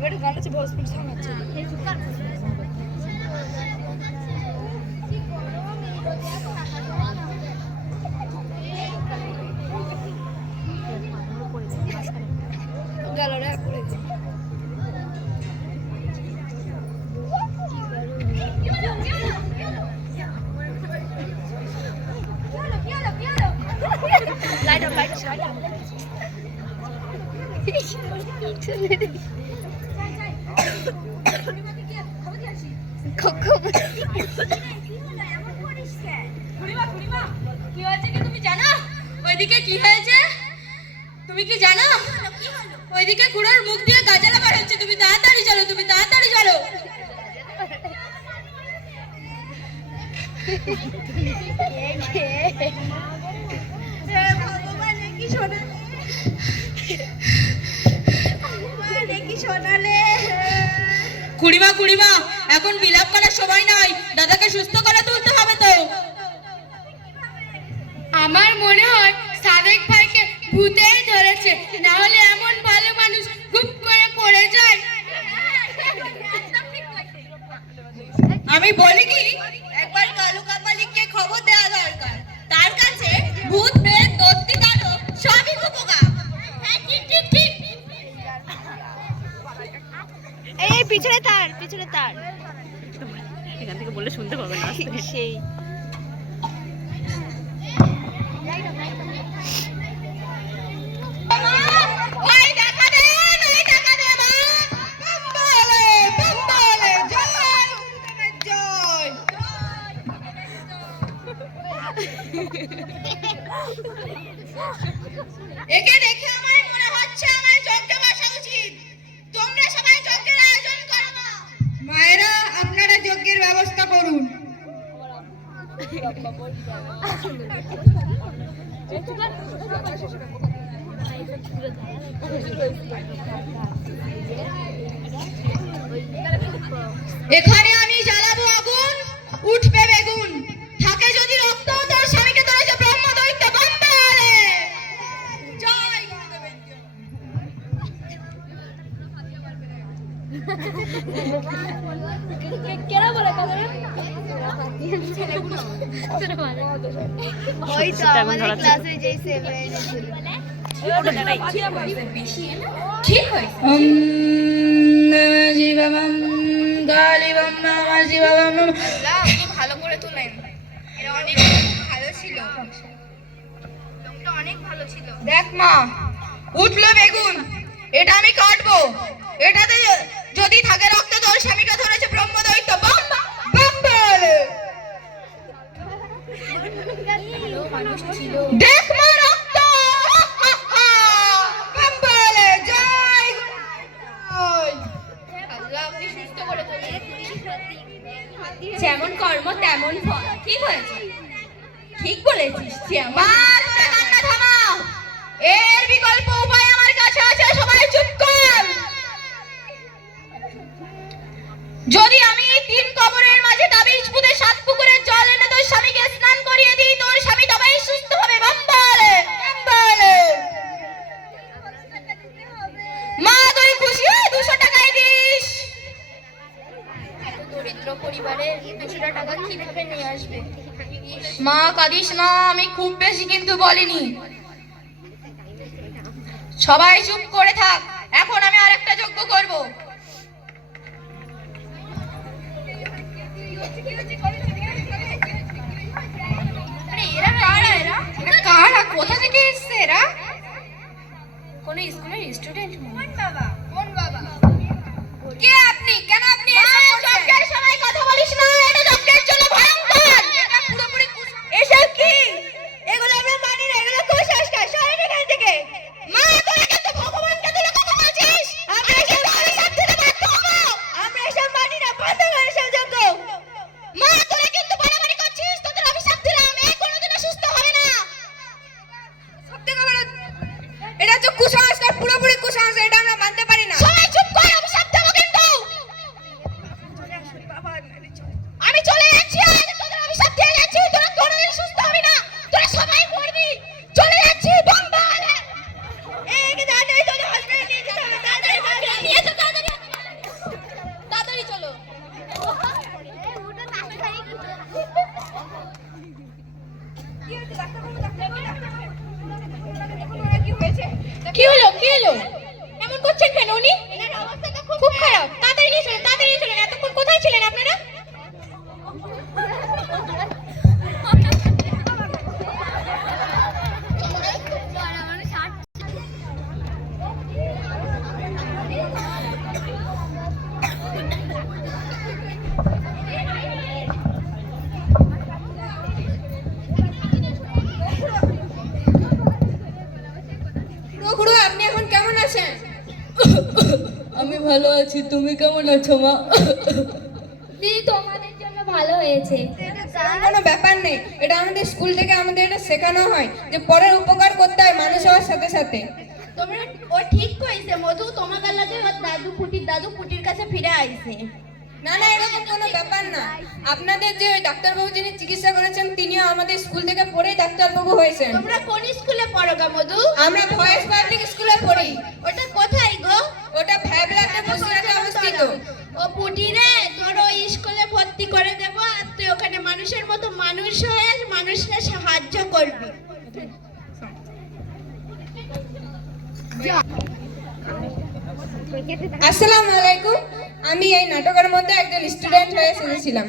এবারে গান আছে ভোজপুরি সং আছে। গেল রে পড়ে গেল। Light off light light off. ওইদিকে কি হয়েছে তুমি কি জানো? ওইদিকে কুড়োর মুখ দিয়ে গাজালা বার হচ্ছে। তুমি তাড়াতাড়ি চলো, তুমি তাড়াতাড়ি চলো। কুড়িমা কুড়িমা, এখন বিলাপ করার সময় নয়, দাদাকে সুস্থ করে তুলতে হবে তো। আমার মনে হয় সাদেক ভাইকে ভূতেই ধরেছে, না হলে এমন ভালো মানুষ গুপ করে পড়ে যায়। আমি বলি কি, একবার কালু কাপালিককে খবর দেওয়া দরকার। তার কাছে ভূত প্রেত দত্তি দানব সবই উপকার। হ্যাঁ ঠিক ঠিক ঠিক। এই পিছনে তার, পিছনে তার। এখান থেকে বললে শুনতে পাবে না সেই একে দেখে আমার মনে হচ্ছে আমার যজ্ঞ বসা উচিত। তোমরা সবাই যজ্ঞের আয়োজন করো না। মায়েরা আপনারা যজ্ঞের ব্যবস্থা করুন। এখানে আমি জ্বালাবো আগুন, উঠবে বেগুন। থাকে যদি রক্ত, তোর স্বামীকে ধরেছে ব্রহ্ম দৈত্য বন্দারে। জয় গুরুদেবের জয়। কেরা বলে কাদের? ওই তো আমাদের ক্লাসে যেই 7 ছিল। ঠিক হয়েছে। ওম নমঃ শিবায় গালিবম নমঃ শিবায়। ভালো করে তোলেন। এটা অনেক ভালো ছিল, লোকটা অনেক ভালো ছিল। দেখ মা, উঠলো বেগুন, এটা আমি কাটবো। এটাতে যদি থাকে রক্ত, তোর স্বামীকে ধরেছে ব্রহ্ম দৈত্য বম বম বলে। দেখ মা রক্ত, বম বলে। জয় জয়। আল্লাহ আপনি সুস্থ করে তোলেন। যেমন কর্ম তেমন ফল। ঠিক হয়েছে, ঠিক বলেছিস। আমার কান্না থামাও, এর বিকল্প উপায় আমার কাছে আছে। সবাই চুপ কর। যদি আমি 3 কবরের মাঝে তাবিজ পুঁতে 7 পুকুরের জল এনে তোর স্বামীকে স্নান করিয়ে দিই, তোর স্বামী তবেই সুস্থ হবে। বম্বালে বম্বালে। মা তুই খুশি হয়ে 200 টাকাই দিস। দরিদ্র পরিবারের 200 টাকা কিভাবে নিয়ে আসবে? মা কাঁদিস না, আমি খুব বেশি কিন্তু বলিনি। সবাই চুপ করে থাক, এখন আমি আরেকটা যজ্ঞ করব। এরা কারা? এরা কারা? কোথা থেকে এসছে এরা? কোন স্কুলের স্টুডেন্ট? কোন বাবা? কোন বাবা? কে আপনি? কেন আপনি যজ্ঞের সময় কথা বলিস না? এটা যজ্ঞের জন্য ভয়ঙ্কর। এটা পুরোপুরি এসব কি? এগুলো আমরা মানি না, এগুলো কুসংস্কার। সরেন এখান থেকে। মা তোরা কিন্তু ভগবানকে তুলে কথা বলছিস। আমরা এসব অভিশাপ দিতে বাধ্য হব। আমরা এসব মানি না, বন্ধ কর এসব যজ্ঞ। মা তোরা কিন্তু বাড়াবাড়ি করছিস। তোদের অভিশাপ দিলাম, এই কোনোদিনও সুস্থ হবে না। সত্যি কথা বলো, এটা হচ্ছে কুসংস্কার, পুরোপুরি কুসংস্কার। এটা আমরা মানতে পারি না। সবাই চুপ কর, অভিশাপ দেবো কিন্তু। আমি চলে যাচ্ছি, আজ তোদের অভিশাপ দিয়ে যাচ্ছি। তোরা কোনোদিন সুস্থ হবি না, তোরা সবাই মরবি। চলে যাচ্ছি। বম্বালে এই কি দাঁড়াই, তোদের হসপিটালে নিয়ে যেতে হবে। তাড়াতাড়ি নিয়ে যেতে, তাড়াতাড়ি। কি হলো এমন করছেন কেন উনি? খুব খারাপ। তাড়াতাড়ি নিয়ে চলেন। এতক্ষণ কোথায় ছিলেন আপনারা? খুড়ো, আপনি এখন কেমন আছেন? আমি ভালো আছি, তুমি কেমন আছো মা? দিদি, তোমাদের জন্য ভালো হয়েছে। কোনো ব্যাপার নেই, এটা আমাদের স্কুল থেকে আমাদের এটা শেখানো হয় যে পরের উপকার করতে হয় মানুষ হওয়ার সাথে সাথে। তোমরা ও ঠিক কইছে মধু, তোমাদের লাগে ওর দাদু পুটির কাছে ফিরে আইছে। না না, এরকম কোনো ব্যাপার না। আপনাদের যে ওই ডাক্তারবাবু যিনি চিকিৎসা করেছেন তিনিও আমাদের স্কুল থেকে পড়েই ডাক্তারবাবু হয়েছেন। তোমরা কোন স্কুলে পড়ো গো মধু? আমরা ভয়েস পাবলিক স্কুলে পড়ি। ওটা কোথায় গো? ওটা ভ্যাবলাতে বসিরহাটে অবস্থিত। ও পুটি রে, তোর ওই স্কুলে ভর্তি করে দেব, আর তুই ওখানে মানুষের মতো মানুষ হয়ে মানুষকে সাহায্য করবি। আসসালামু আলাইকুম, আমি এই নাটকের মধ্যে একজন স্টুডেন্ট হয়ে এসেছিলাম।